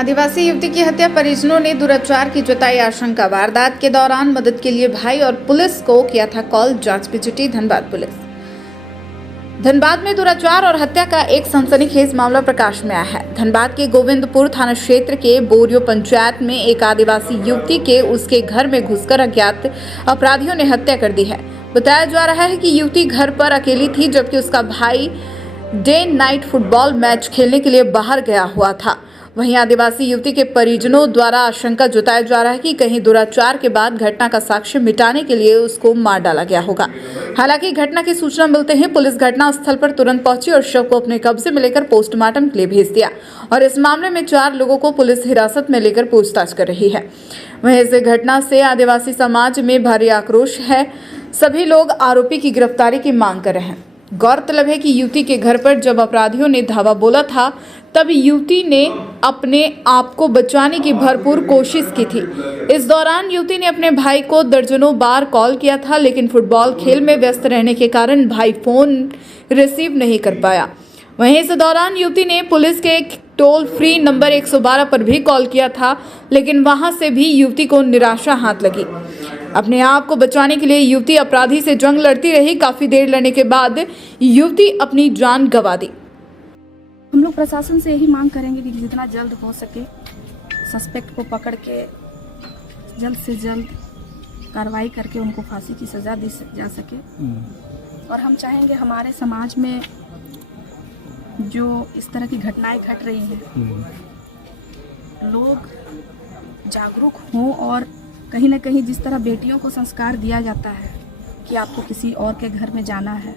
आदिवासी युवती की हत्या परिजनों ने दुराचार की जताई आशंका। वारदात के दौरान मदद के लिए भाई और पुलिस को किया था कॉल। जांच में जुटी धनबाद पुलिस। धनबाद में दुराचार और हत्या का एक सनसनीखेज मामला प्रकाश में आया है। धनबाद के गोविंदपुर थाना क्षेत्र के बोरियो पंचायत में एक आदिवासी युवती के उसके घर में घुसकर अज्ञात अपराधियों ने हत्या कर दी है। बताया जा रहा है कि युवती घर पर अकेली थी, जबकि उसका भाई डे नाइट फुटबॉल मैच खेलने के लिए बाहर गया हुआ था। वहीं आदिवासी युवती के परिजनों द्वारा आशंका जताया जा रहा है कि कहीं दुराचार के बाद घटना का साक्ष्य मिटाने के लिए उसको मार डाला गया होगा। हालांकि घटना की सूचना मिलते ही पुलिस घटना स्थल पर तुरंत पहुंची और शव को अपने कब्जे में लेकर पोस्टमार्टम के लिए भेज दिया और इस मामले में 4 लोगों को पुलिस हिरासत में लेकर पूछताछ कर रही है। वहीं इस घटना से आदिवासी समाज में भारी आक्रोश है। सभी लोग आरोपी की गिरफ्तारी की मांग कर रहे हैं। गौरतलब है कि युवती के घर पर जब अपराधियों ने धावा बोला था, तब युवती ने अपने आप को बचाने की भरपूर कोशिश की थी। इस दौरान युवती ने अपने भाई को दर्जनों बार कॉल किया था, लेकिन फुटबॉल खेल में व्यस्त रहने के कारण भाई फोन रिसीव नहीं कर पाया। वहीं इस दौरान युवती ने पुलिस के एक टोल फ्री नंबर 112 पर भी कॉल किया था, लेकिन वहां से भी युवती को निराशा हाथ लगी। अपने आप को बचाने के लिए युवती अपराधी से जंग लड़ती रही। काफी देर लड़ने के बाद युवती अपनी जान गंवा दी। हम लोग प्रशासन से यही मांग करेंगे कि जितना जल्द हो सके सस्पेक्ट को पकड़ के जल्द से जल्द कार्रवाई करके उनको फांसी की सज़ा दी जा सके। और हम चाहेंगे हमारे समाज में जो इस तरह की घटनाएं घट रही हैं, लोग जागरूक हों और कहीं ना कहीं जिस तरह बेटियों को संस्कार दिया जाता है कि आपको किसी और के घर में जाना है,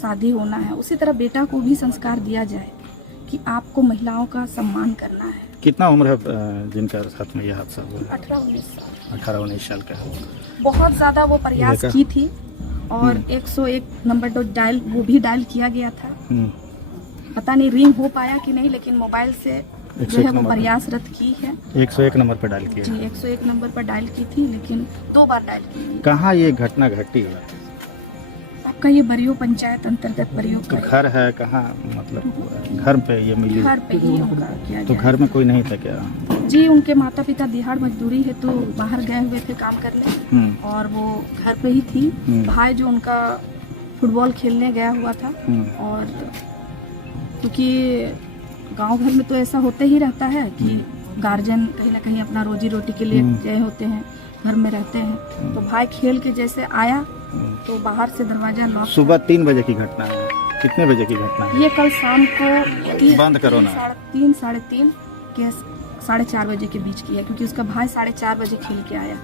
शादी होना है, उसी तरह बेटा को भी संस्कार दिया जाए कि आपको महिलाओं का सम्मान करना है। कितना उम्र है जिनका साथ में यह हादसा हुआ? 18-19 साल। 18-19 साल का है। बहुत ज़्यादा वो प्रयास की थी और 101 नंबर वो भी डायल किया गया था। पता नहीं रिंग हो पाया कि नहीं, लेकिन मोबाइल से जो है वो प्रयासरत की है। 101 नंबर पर डायल किया? जी, 101 नंबर पर डायल की थी, लेकिन 2 बार डायल की। कहाँ ये घटना घटी है? आपका ये बरियो पंचायत अंतर्गत बरियो तो घर है कहाँ, मतलब घर पे ये मिली? घर पे ही उनका किया तो गया। घर में कोई नहीं था क्या? जी, उनके माता पिता दिहाड़ मजदूरी है तो बाहर गए हुए थे काम करने और वो घर पे ही थी। भाई जो उनका फुटबॉल खेलने गया हुआ था और क्योंकि गांव घर में तो ऐसा होते ही रहता है कि गार्जियन कहीं ना कहीं अपना रोजी रोटी के लिए गए होते हैं, घर में रहते हैं। तो भाई खेल के जैसे आया तो बाहर से दरवाजा लॉक। सुबह 3 बजे की घटना है? कितने बजे की घटना है? ये कल शाम को बंद करो ना। 3, साढ़े 3 के 4:30 बजे के बीच की है, क्योंकि उसका भाई 4:30 बजे खेल के आया।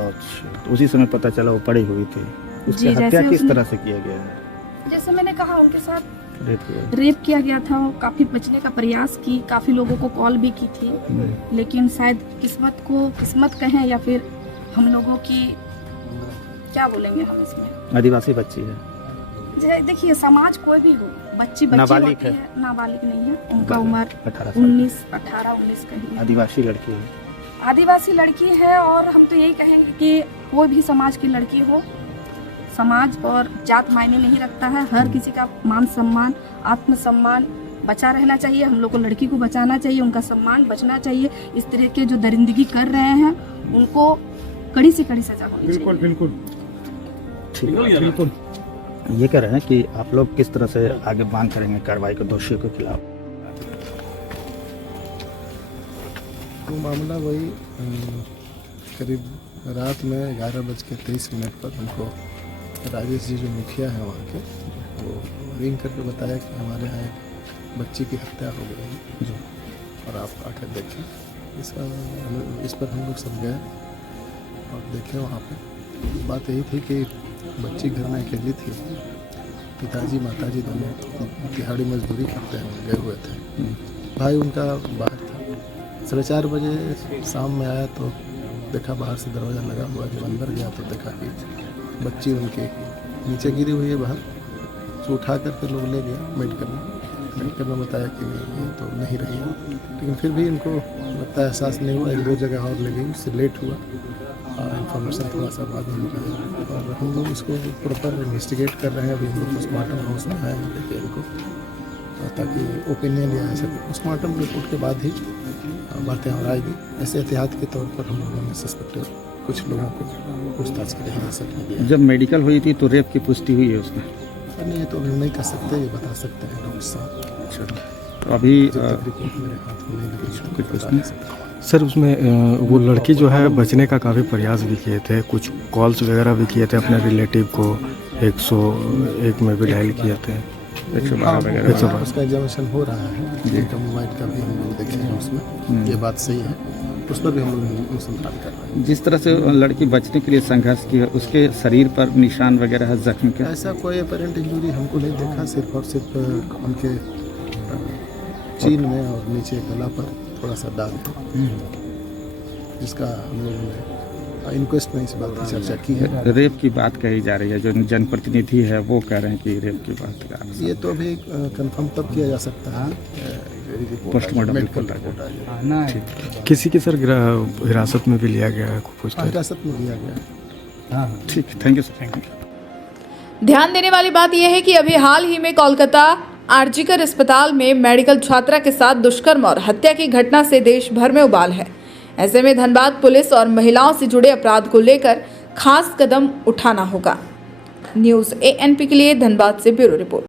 अच्छा, तो उसी समय पता चला वो पड़ी हुई थी। उसकी हत्या किस तरह से किया गया है? जैसे मैंने कहा, उनके साथ रेप किया गया था। काफ़ी बचने का प्रयास की, काफ़ी लोगों को कॉल भी की थी, लेकिन शायद किस्मत कहें या फिर हम लोगों की, क्या बोलेंगे हम इसमें। आदिवासी बच्ची है। देखिए, समाज कोई भी हो, बच्ची नाबालिग है, नाबालिग नहीं है। उनका उम्र 18-19 कहीं। आदिवासी लड़की है। आदिवासी लड़की है और हम तो यही कहेंगे कि कोई भी समाज की लड़की हो, समाज और जात मायने नहीं रखता है। हर किसी का मान सम्मान, आत्मसम्मान बचा रहना चाहिए। हम लोग को लड़की को बचाना चाहिए, उनका सम्मान बचना चाहिए। इस तरह के जो दरिंदगी कर रहे हैं उनको कड़ी से कड़ी सजा होनी चाहिए। बिल्कुल बिल्कुल। ये कह रहे हैं कि आप लोग किस तरह से आगे मांग करेंगे कार्रवाई को दोषियों के खिलाफ? वो मामला वही करीब रात में 11:23 पर उनको राजेश जी जो मुखिया हैं वहाँ के, वो रिंग करके बताया कि हमारे यहाँ एक बच्ची की हत्या हो गई है जी, और आप आकर देखें। इस पर हम लोग सब गए और देखे। वहाँ पे बात यही थी कि बच्ची घर में अकेली थी। पिताजी माताजी दोनों दिहाड़ी मजदूरी करते हैं, गए हुए थे। भाई उनका बाहर था। 4:30 बजे शाम में आया तो देखा बाहर से दरवाज़ा लगा हुआ। जब अंदर गया तो देखा कि बच्ची उनके नीचे गिरी हुई है बाहर। तो उठा करके लोग ले गया मेडिकल में बताया कि नहीं, ये तो नहीं रही है, लेकिन फिर भी इनको लगता है एहसास नहीं हुआ। 1-2 जगह और ले गई, उससे लेट हुआ। इन्फॉर्मेशन थोड़ा सा बाद में मिला और हम लोग इसको प्रॉपर इन्वेस्टिगेट कर रहे हैं। अभी हम लोग पोस्टमार्टम हाउस में आए हैं, देखिए इनको ताकि ओपिनियन लिया जा सके। पोस्टमार्टम रिपोर्ट के बाद ही बातें और आएगी। ऐसे एहतियात के तौर पर हम लोगों ने सस्पेक्टेड कुछ लोगों को पूछताछ के लिए हिरासत में लिया। जब मेडिकल हुई थी तो रेप की पुष्टि हुई है उसमें? नहीं, ये तो अभी नहीं कर सकते, ये बता सकते हैं डॉक्टर साहब। तो अभी जब तक रिपोर्ट मेरे हाथ में नहीं लगी कुछ बता नहीं। नहीं सकता। सर उसमें वो लड़की जो है बचने का काफ़ी प्रयास भी किए थे, कुछ कॉल्स वगैरह भी किए थे अपने रिलेटिव को, 101 में भी डायल किए थे। 112 वगैरह। 112 उसका एग्जामिनेशन हो रहा है, जिनका मोबाइल का भी हम लोग देखे हैं उसमें, ये बात सही है, उस पर भी हम लोग अनुसंधान कर रहे हैं। जिस तरह से लड़की बचने के लिए संघर्ष किया, उसके शरीर पर निशान वगैरह है, जख्म के? ऐसा कोई अपेरेंट इंजरी हमको नहीं देखा, सिर्फ और सिर्फ उनके चीन में और नीचे गला पर थोड़ा सा दाग है, जिसका हम लोगों ने इंक्वेस्ट में इस बात की चर्चा की है। रेप की बात कही जा रही है, जो जनप्रतिनिधि है वो कह रहे हैं कि रेप की बात कर रहे हैं। ये तो अभी कंफर्म तब किया जा सकता है, पोस्टमार्टम मेडिकल रिपोर्ट आ रिपोर्ट आ जाए। किसी की सर हिरासत में भी लिया गया है पूछताछ? हिरासत में लिया गया है। ठीक, thank you sir. Thank you. ध्यान देने वाली बात यह है कि अभी हाल ही में कोलकाता आरजीकर अस्पताल में मेडिकल छात्रा के साथ दुष्कर्म और हत्या की घटना से देश भर में उबाल है। ऐसे में धनबाद पुलिस और महिलाओं से जुड़े अपराध को लेकर खास कदम उठाना होगा। न्यूज़ ANP के लिए धनबाद से ब्यूरो रिपोर्ट।